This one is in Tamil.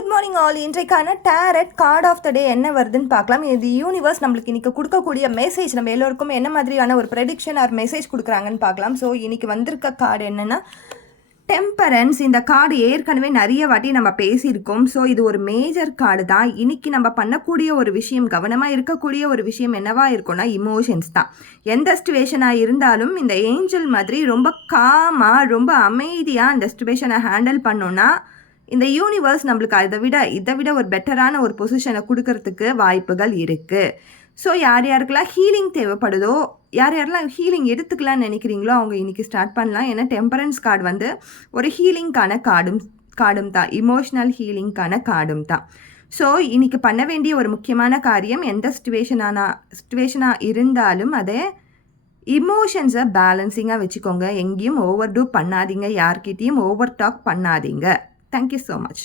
Good morning all. இன்றைக்கான டேரட் கார்ட் ஆஃப் த டே என்ன வருதுன்னு பார்க்கலாம். இது யூனிவர்ஸ் நம்மளுக்கு இன்றைக்கி கொடுக்கக்கூடிய மெசேஜ், நம்ம எல்லோருக்கும் என்ன மாதிரியான ஒரு ப்ரெடிக்ஷன் ஆர் மெசேஜ் கொடுக்குறாங்கன்னு பார்க்கலாம். ஸோ இன்றைக்கி வந்திருக்க கார்டு என்னென்னா டெம்பரன்ஸ். இந்த கார்டு ஏற்கனவே நிறைய வாட்டி நம்ம பேசியிருக்கோம். ஸோ இது ஒரு மேஜர் கார்டு தான். இன்றைக்கி நம்ம பண்ணக்கூடிய ஒரு விஷயம், கவனமாக இருக்கக்கூடிய ஒரு விஷயம் என்னவா இருக்கும்னா இமோஷன்ஸ் தான். எந்த சிச்சுவேஷனாக இருந்தாலும் இந்த ஏஞ்சல் மாதிரி ரொம்ப காமாக ரொம்ப அமைதியாக அந்த சிச்சுவேஷனை ஹேண்டில் பண்ணோன்னா இந்த யூனிவர்ஸ் நம்மளுக்கு இதை விட ஒரு பெட்டரான ஒரு பொசிஷனை கொடுக்கறதுக்கு வாய்ப்புகள் இருக்குது. ஸோ யார் யாருக்கெல்லாம் ஹீலிங் தேவைப்படுதோ, யார் யாரெல்லாம் ஹீலிங் எடுத்துக்கலான்னு நினைக்கிறீங்களோ அவங்க இன்றைக்கி ஸ்டார்ட் பண்ணலாம். ஏன்னா டெம்பரன்ஸ் கார்டு வந்து ஒரு ஹீலிங்கான கார்டும் தான், இமோஷ்னல் கார்டும் தான். ஸோ இன்றைக்கி பண்ண வேண்டிய ஒரு முக்கியமான காரியம், எந்த சிச்சுவேஷனாக இருந்தாலும் அதை இமோஷன்ஸை பேலன்சிங்காக வச்சுக்கோங்க. எங்கேயும் ஓவர் டூ பண்ணாதீங்க, யார்கிட்டையும் ஓவர் டாக் பண்ணாதீங்க. Thank you so much.